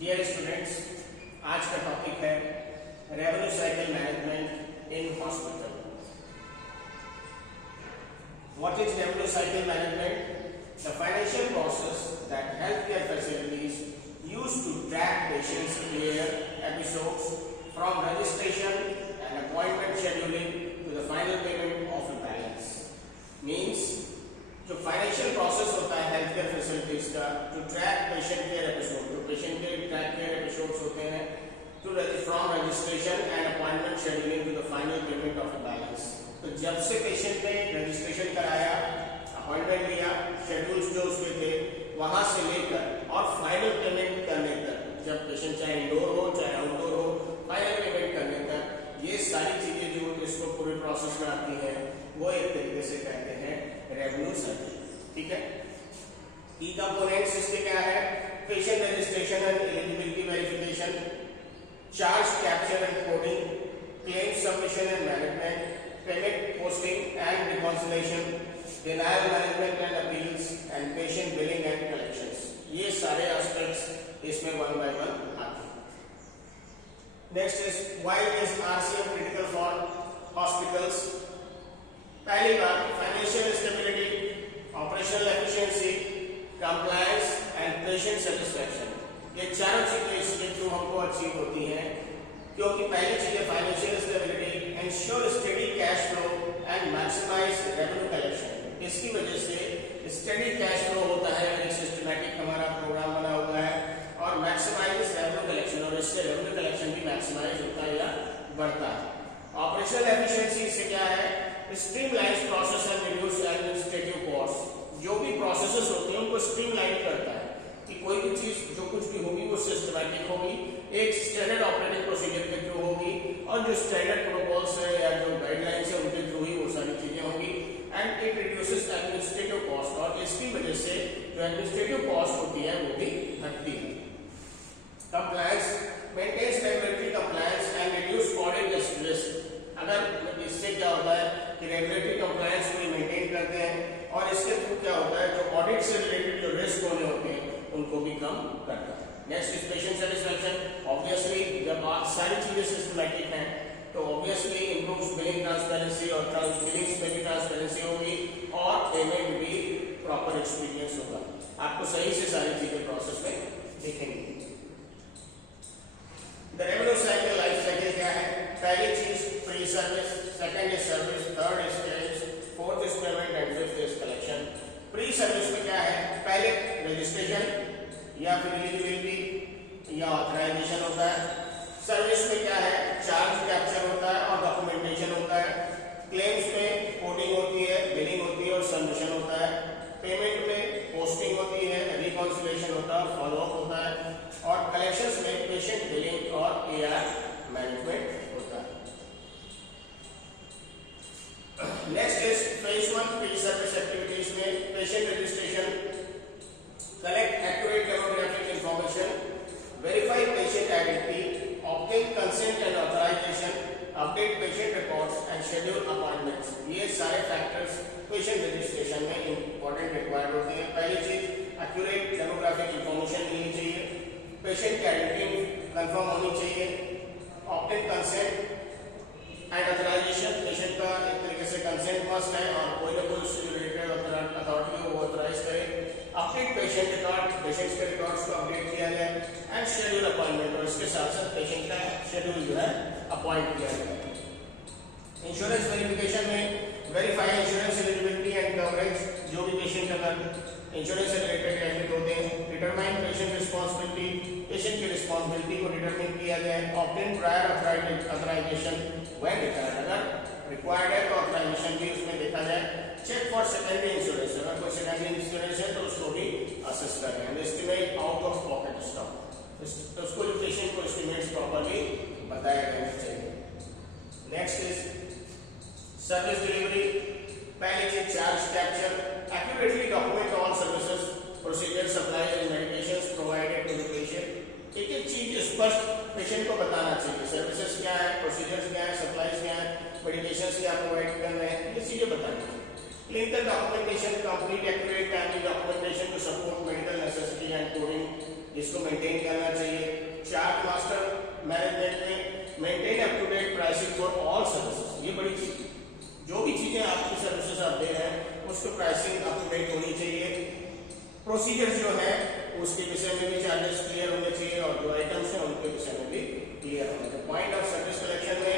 Dear students, आज का topic है revenue cycle management in hospital. What is revenue cycle management? The financial process that healthcare facilities use to track patients care episodes from registration and appointment scheduling to the final payment of the balance. Means जो financial process होता है health care facilities का to track patient care episode, जो patient के track care episodes होते हैं to from registration and appointment scheduling to the final payment of the balance. तो जब से पेशेंट ने रजिस्ट्रेशन कराया, अपॉइंटमेंट लिया, शेड्यूल्स जो उसके थे वहां से लेकर और फाइनल पेमेंट करने तक, जब पेशेंट चाहे इंडोर हो चाहे आउटडोर हो, फाइनल पेमेंट करने तक, ये सारी चीजें जो इसको पूरे प्रोसेस में आती है वो एक तरीके से कहते हैं रेवेन्यू साइकिल। ठीक है, की कंपोनेंट्स इसके क्या है? Patient registration and eligibility verification, charge capture and coding, claim submission and management, payment posting and reconciliation, denial management and appeals and patient billing and collections. ये सारे एस्पेक्ट्स इसमें वन बाय वन आते हैं। Next is why is RCM critical for hospitals? पहली बात, financial stability, operational efficiency, compliance and patient satisfaction. ये चारों चीजें इसके थ्रू हमको अचीव होती हैं, क्योंकि पहली चीज है financial stability, ensure steady cash flow and maximise revenue collection. इसकी वजह से स्टेडी कैश फ्लो होता है, एक सिस्टमैटिक हमारा प्रोग्राम बना हुआ है, और मैक्सिमाइज रेवेन्यू कलेक्शन, और इससे रेवेन्यू कलेक्शन भी मैक्सिमाइज होता है या बढ़ता है। ऑपरेशनल एफिशिएंसी से क्या है? Streamline process and reduce administrative cost. जो भी प्रोसेसेस होते हैं उनको स्ट्रीमलाइन करता है कि कोई भी चीज जो कुछ भी होगी वो सिस्टमैटिक होगी, एक स्टैंडर्ड ऑपरेटिंग प्रोसीजर के थ्रू होगी, और जो स्टैंडर्ड प्रोटोकॉल्स है या जो गाइडलाइंस है उनके थ्रू ही वो सारी चीजें होंगी। And it reduces administrative cost, और इसकी वजह से जो एडमिनिस्ट्रेटिव कॉस्ट होती है वो भी घटती है। Compliance maintains regulatory compliance and reduce audit risk. अगर इससे क्या होता है कि रेगुलेटरी कंप्लायंस को मेंटेन करते हैं, और इसके थ्रू क्या होता है जो ऑडिट से रिलेटेड जो रिस्क होने होते हैं उनको भी कम करता है। Next is patient satisfaction. Obviously जब सारी चीजें सिस्टमैटिक हैं तो ऑब्वियसली इंप्रूव्स बिलिंग ट्रांसपेरेंसी, और बिलिंग्स में भी ट्रांसपेरेंसी होगी, और पेमेंट भी प्रॉपर एक्सपीरियंस होगा। आपको सही से सारी चीजें प्रोसेस में दिखेंगी। The revenue cycle life cycle क्या है? पहली चीज pre service, second is service, third is claims, fourth is payment and fifth is collection. Pre service में क्या है? पहले रजिस्ट्रेशन या फिर एलिजिबिलिटी या ऑथराइजेशन होता है। सर्विस में क्या है? चार्ज कैप्चर होता है और डॉक्यूमेंटेशन होता है। क्लेम्स में कोडिंग होती है, बिलिंग होती है और सबमिशन होता है। पेमेंट में पोस्टिंग होती है, रिकॉन्सिलेशन होता है और फॉलोअप होता है। और कलेक्शंस में पेशेंट बिलिंग और एआर मैनेजमेंट होता है। Next is phase 1 pre service activities में patient registration, collect accurate demographic information, verify patient identity, obtain consent and authorisation, update patient records and schedule appointments. ये सारे फैक्टर्स पेशेंट रजिस्ट्रेशन में important required होते हैं। पहली चीज एक्यूरेट डेमोग्राफिक इंफॉर्मेशन मिलनी चाहिए, पेशेंट की आइडेंटिटी कंफर्म होनी चाहिए, obtain consent and authorisation, patient का एक तरीके से कंसेंट मस्ट है और कोई ना कोई उससे रिलेटेड अथॉरिटी को वो ऑथराइज करे। अपडेट पेशेंट रिकॉर्ड, पेशेंट्स के रिकॉर्ड्स को अपडेट किया जाए, एंड शेड्यूल अपॉइंटमेंट, और इसके साथ साथ पेशेंट का शेड्यूल जो है अपॉइंट किया जाए। इंश्योरेंस वेरिफिकेशन में verify insurance eligibility and coverage, जो भी पेशेंट अगर इंश्योरेंस से रिलेटेड एडमिट होते हैं। डिटरमाइन पेशेंट रिस्पांसिबिलिटी, पेशेंट की रिस्पांसिबिलिटी को डिटरमाइन किया जाए। Obtain prior authorisation when required, अगर रिक्वायर्ड है तो ऑथराइजेशन भी उसमें देखा जाए। चेक फॉर सेकेंडरी इंश्योरेंस, अगर कोई सेकेंडरी इंश्योरेंस है तो उसको भी असेस करें। And estimate out of pocket stock, तो उसको जो पेशेंट को एस्टिमेट्स प्रॉपर्ली बताया जाना चाहिए। Next is service delivery. पहली चीज charge capture, accurately document all services, procedure, supply and medications provided to the patient. एक एक चीज स्पष्ट पेशेंट को बताना चाहिए, सर्विसेज क्या है, प्रोसीजर्स क्या है, सप्लाईज क्या है, मेडिकेशंस क्या प्रोवाइड कर रहे हैं, ये चीजें बतानी चाहिए। Clinical documentation, complete, accurate, timely documentation to support medical necessity and coding, इसको मेंटेन करना चाहिए। चार्ट मास्टर मैनेजमेंट में maintain up to date pricing for all services, ये बड़ी चीज, जो भी चीजें आपकी सर्विसेज आप दे रहे हैं उसको प्राइसिंग अप टू डेट होनी चाहिए। प्रोसीजर जो है उसके विषय में भी चार्जेस क्लियर होने चाहिए और जो आइटम्स हैं उनके विषय में भी क्लियर होने चाहिए। पॉइंट ऑफ सर्विस कलेक्शन में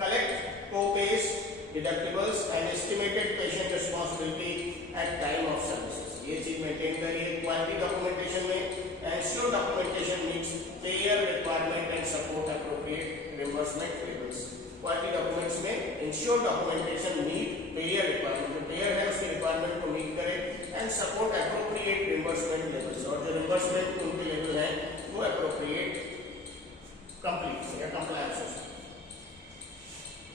collect co-pays, deductibles and estimated patient responsibility at time of services, ये चीज मेंटेन करिए। क्वालिटी डॉक्यूमेंटेशन में ensure documentation meets payer requirement and support appropriate reimbursement levels. Quality documents में ensure documentation meet payer requirement, जो payer है उसकी requirement को meet करे and support appropriate reimbursement levels, और जो रिइंबर्समेंट उनके लेवल है वो एप्रोप्रिएट कंप्लीट या कंप्लायंस हो।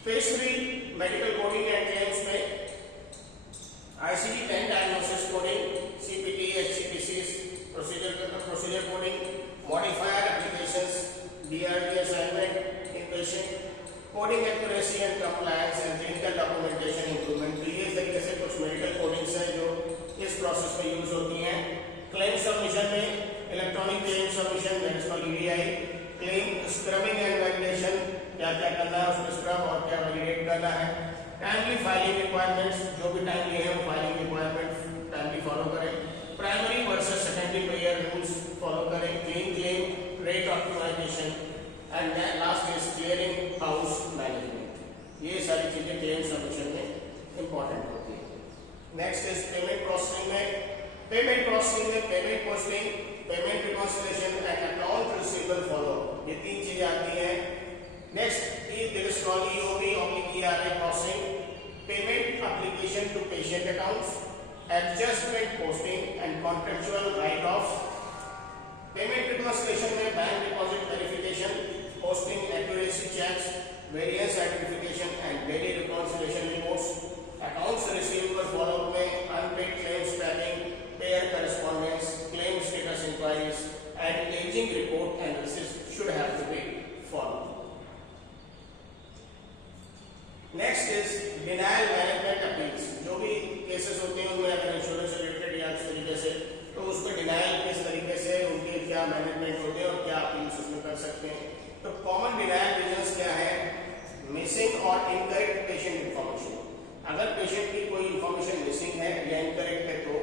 Phase 3 medical coding and claims में ICD-10 diagnosis coding, CPT, HCPCs, procedure coding, modifier applications, DRG assignment, impression, coding accuracy and compliance and clinical documentation improvement. तो ये तरीके से कुछ मेडिकल कोडिंग्स हैं जो इस प्रोसेस में यूज होती हैं। क्लेम सबमिशन में electronic claim submission, that is called EDI, claim scrubbing and validation, क्या क्या करना है उसमें स्क्रब और क्या वैलिडेट करना है। टाइमली फाइलिंग रिक्वायरमेंट्स, जो भी टाइमली है वो फाइलिंग रिक्वायरमेंट टाइमली फॉलो करें। Primary versus secondary payer rules follow करें। Claim rate optimisation and last is clearing house management. ये सारी चीजें क्लेम सबमिशन में इंपॉर्टेंट होती है। नेक्स्ट इज पेमेंट प्रोसेसिंग में payment posting, payment reconciliation and account receivable follow, ये तीन चीजें आती हैं। Next is there is called EOB or ERA processing, payment application to patient accounts, adjustment posting and contractual write-offs. Payment reconciliation में bank deposit verification, posting accuracy checks, variance identification and daily reconciliation reports. Accounts receivable follow-up में unpaid claims tracking, payer correspondence, claim status inquiries and aging report and receipts should have to be followed. Next is denial management appeals, जो भी cases होते हैं उनमें अगर insurance related या इस तरीके से, तो उसमें डिनायल किस तरीके से उनके क्या मैनेजमेंट होते हैं और क्या अपील्स उसमें कर सकते हैं। तो कॉमन डिनायल रीजंस क्या है? मिसिंग और इनकरेक्ट पेशेंट इंफॉर्मेशन। अगर पेशेंट की कोई इंफॉर्मेशन मिसिंग है या इनकरेक्ट है तो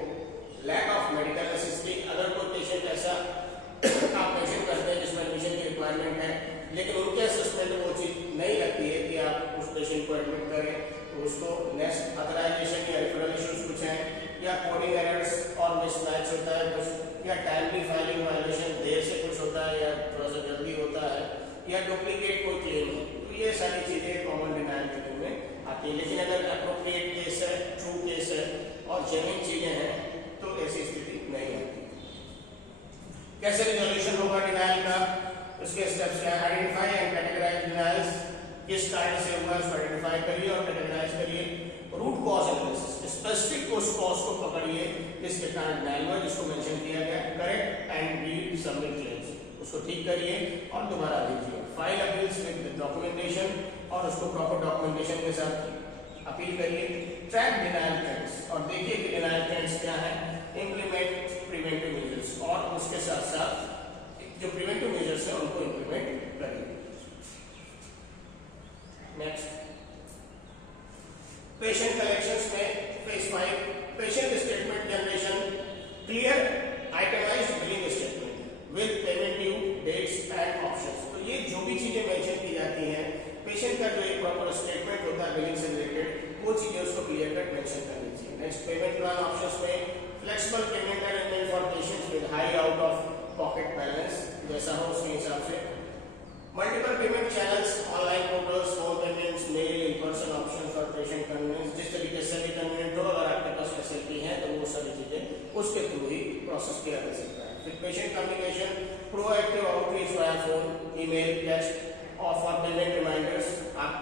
लैक ऑफ मेडिकल नेसेसिटी। अगर कोई पेशेंट ऐसा आप पेशेंट करते हैं जिसमें एडमिशन की रिक्वायरमेंट है लेकिन उनके असेसमेंट में वो चीज नहीं लगती है कि आप उस पेशेंट को एडमिट करें, तो उसको नेक्स्ट अथराइजेशन या रेफरल इश्यूज कुछ हैं, या कोडिंग एरर्स और मिसमैच होता है कुछ, या टाइमली फाइलिंग वायलेशन देर से कुछ होता है या थोड़ा सा जल्दी होता है, या डुप्लीकेट कोई क्लेम है, तो ये सारी चीजें कॉमन डिनायल क्लेम में आती है। लेकिन अगर एप्रोप्रिएट केस है, ट्रू केस है और जेन्युइन चीजें हैं तो ऐसी स्थिति नहीं आती। कैसे रिजोल्यूशन होगा डिनायल का? उसके स्टेप्स क्या है? आइडेंटिफाई एंड कैटेगराइज डिनायल्स, किस कारण से हुआ उसको आइडेंटिफाई करिए और कैटेगराइज करिए। रूट कॉज एनालिसिस, स्पेसिफिक उस कॉज को पकड़िए जिसके कारण डिनायल हुआ, जिसको मेंशन किया गया। Correct and read submit claims, उसको ठीक करिए और दोबारा लिखिए। फाइल अपील्स विद डॉक्यूमेंटेशन और उसको प्रॉपर डॉक्यूमेंटेशन के साथ अपील करिए। ट्रैक डिनायल ट्रेंड्स और देखिए कि डिनायल ट्रेंड्स क्या है। इम्प्लीमेंट प्रिवेंटिव मेजर्स और उसके साथ साथ जो प्रिवेंटिव मेजर्स है उनको इंप्लीमेंट करिए। नेक्स्ट पेशेंट कलेक्शंस में phase 5 patient statement generation, clear itemised billing statement with payment due dates and options. तो ये जो भी चीजें मेंशन की जाती हैं, पेशेंट का जो एक प्रॉपर स्टेटमेंट होता है बिलिंग से रिलेटेड, वो चीजें उसको क्लियर कट मेंशन करनी चाहिए। नेक्स्ट पेमेंट प्लान ऑप्शंस में flexible payment arrangement for patients with high out of pocket balance, जैसा हो उसके हिसाब से। Multiple payment channels, online portals, phone payments, mail, in person options और पेशेंट कन्वीनियंस, जिस तरीके से भी कन्वीनियंट हो। अगर आपके पास फैसिलिटी है तो वो सारी चीजें उसके थ्रू ही प्रोसेस किया जा सकता है। फिर patient communication, proactive outreach via phone, email, text और फॉर पेमेंट रिमाइंडर्स, आप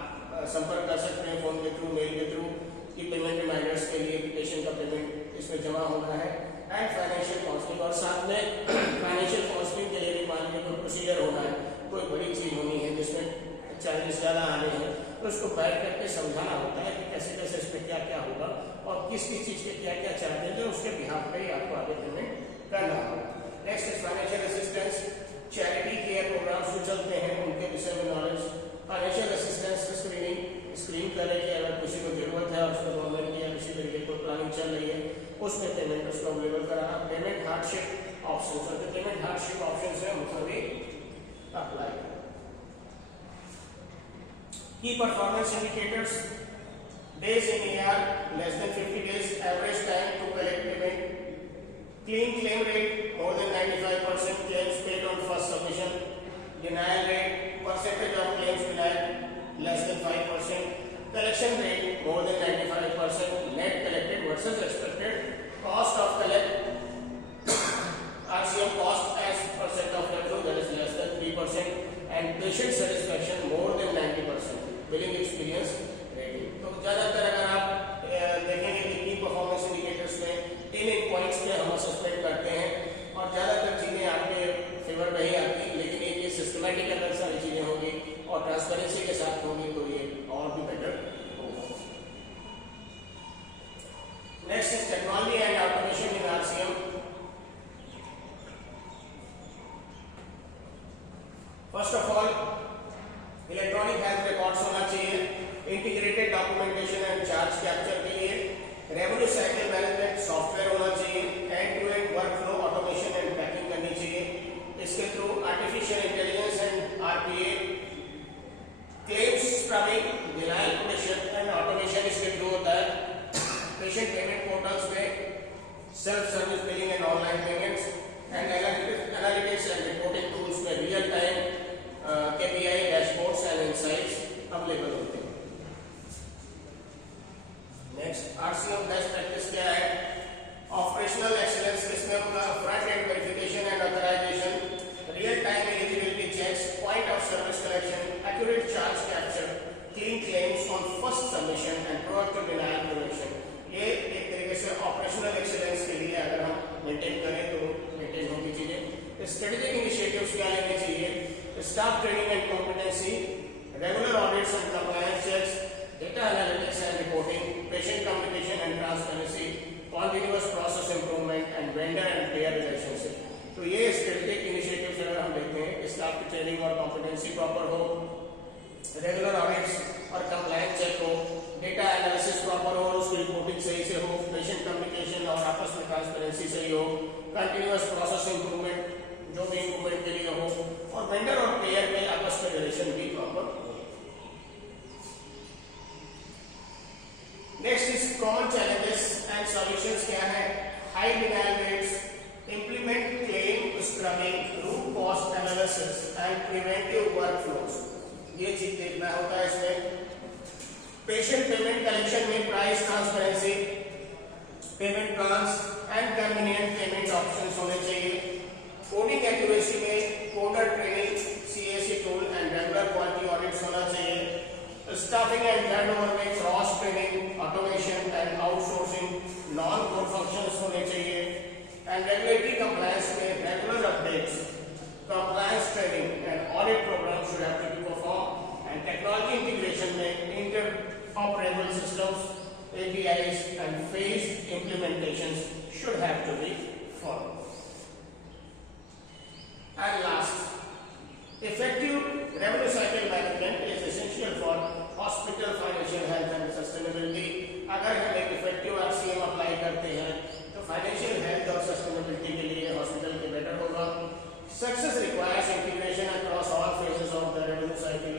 संपर्क कर सकते हैं फोन के थ्रू, मेल के थ्रू कि पेमेंट रिमाइंडर्स के लिए पेशेंट का पेमेंट इसमें जमा होना है। एंड फाइनेंशियल काउंसलिंग, और साथ में फाइनेंशियल काउंसलिंग के लिए भी मान लीजिए कोई प्रोसीजर होना है, कोई बड़ी चीज होनी है जिसमें चार्जेस ज़्यादा आने हैं, तो उसको बैठ करके समझाना होता है कि कैसे कैसे इसमें क्या क्या होगा और किस किस चीज़ के क्या क्या चार्जेज है, उसके बिहाफ पे ही आपको आगे पेमेंट करना होगा। Next is financial assistance, charity care programs जो चलते हैं उनके विषय में knowledge. Financial assistance screening, screen करें कि अगर किसी को जरूरत है और उसको गवर्नमेंट की या किसी तरीके की प्लानिंग चल रही है उसमें पेमेंट उसको अवेलेबल कराना। पेमेंट हार्डशिप ऑप्शन, और जो पेमेंट हार्डशिप ऑप्शन है उसको भी अप्लाई करें। की performance indicators, days in a year less than 50 days, average time to collect payment, clean claim rate more than 95%, claims paid on first submission, denial rate, percentage of claims denied less than 5%, collection rate more than 95%, net collected versus expected, cost of collect RCM cost as percent of revenue that is less than 3%, and patient satisfaction more than 90%, billing experience rating। तो ज्यादातर अगर आप देखेंगे कि की performance indicators में इन points पे हम असेसमेंट करते हैं और ज्यादातर चीजें आपके फेवर में ही आती है, लेकिन ये सिस्टमैटिक अगर सारी चीजें होंगी और ट्रांसपेरेंसी के साथ होंगी तो ये और भी बेटर होगा। Next is technology and automation in RCM. First of all electronic health records होना चाहिए, integrated documentation and charge capture के लिए रेवेन्यू साइकिल मैनेजमेंट सॉफ्टवेयर होना चाहिए, end to end workflow automation and tracking करनी चाहिए। इसके through artificial intelligence and RPA, claims scrubbing, denial protection and automation इसके थ्रू होता है। पेशेंट पेमेंट पोर्टल्स पे self service billing and online payments and analytics and reporting tools में real time KPI dashboards and insights available होते हैं। Next RCM best practice क्या है? Operational excellence इसमें होगा, front end verification and authorization, real time eligibility checks, point of service collection, accurate charge capture, clean claims on first submission and proactive denial prevention. ये एक तरीके से operational excellence के लिए अगर हम मेंटेन करें तो मेंटेन होगी चीजें। स्ट्रेटेजिक इनिशिएटिव्स क्या लेने चाहिए? Staff training and competency, regular audits and compliance checks, data analytics and reporting, patient communication and transparency, continuous process improvement and vendor and payer relationship. तो ये स्ट्रेटेजिक इनिशिएटिव्स अगर हम देखते हैं, स्टाफ की ट्रेनिंग और कॉम्पिटेंसी प्रॉपर हो, regular audits और कंप्लायंस चेक हो, डेटा एनालिसिस प्रॉपर हो, उसकी रिपोर्टिंग सही से हो, पेशेंट कम्युनिकेशन और आपस में ट्रांसपेरेंसी सही हो, कंटिन्यूअस प्रोसेस इंप्रूवमेंट जो भी इंप्रूवमेंट के लिए हो, और वेंडर और पेयर में आपस में रिलेशन भी प्रॉपर हो। Next is common challenges and solutions क्या है? High denial rates, implement claim scrubbing, root cause analysis and preventive workflows. ये चीज देखना होता है इसमें। पेशेंट पेमेंट कलेक्शन में price transparency, payment plans and convenient payment options होने चाहिए। कोडिंग एक्यूरेसी में coder training, CAC tool and regular quality audits होना चाहिए। स्टाफिंग एंड हैंडओवर में cross training, automation and outsourcing, non core functions होने चाहिए। And regulatory compliance में regular updates, compliance training and audit programme should have to be perform. And technology integration में interoperable systems, APIs and phased implementations should have to be followed. And last, effective revenue cycle management is essential for hospital financial health and sustainability. अगर हम एक effective RCM apply करते हैं तो financial health और sustainability के लिए hospital के बेटर होगा। Success requires integration across all phases of the revenue cycle,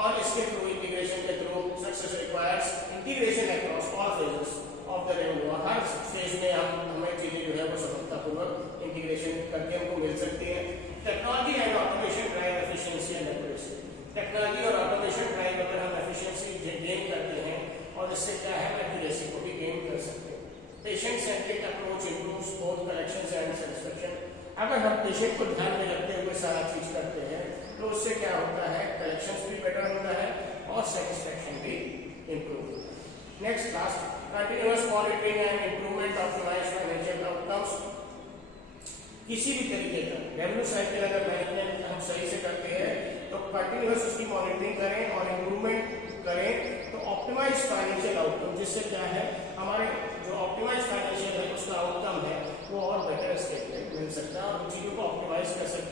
और इसके थ्रू इंटीग्रेशन के through success requires integration across all phases of the revenue. Her stage में हमें चीजें जो है वो सफलतापूर्वक इंटीग्रेशन करके हमको मिल सकती है। Technology and automation drive efficiency and accuracy. Technology और ऑटोमेशन ड्राइव अगर हम एफिशिएंसी गेन करते हैं और इससे क्या है एक्यूरेसी को भी गेन कर सकते हैं। Patient centric approach improves both collections and satisfaction. अगर हम पेशेंट को ध्यान में रखते हुए सारा चीज करते हैं तो उससे क्या होता है, कलेक्शंस भी बेटर होता है और सेटिस्फैक्शन भी इंप्रूव होता है। Next last, continuous monitoring and improvement optimize financial outcomes. किसी भी तरीके का रेवेन्यू साइकिल अगर मैनेजमेंट हम सही से करते हैं तो कंटिन्यूअस उसकी मॉनिटरिंग करें और इंप्रूवमेंट करें तो ऑप्टिमाइज फाइनेंशियल आउटकम, जिससे क्या है हमारे जो ऑप्टिमाइज फाइनेंशियल है उसका आउटकम है वो और बेटर स्टेटमेंट मिल सकता है और चीज़ों को ऑप्टिमाइज कर सकते हैं।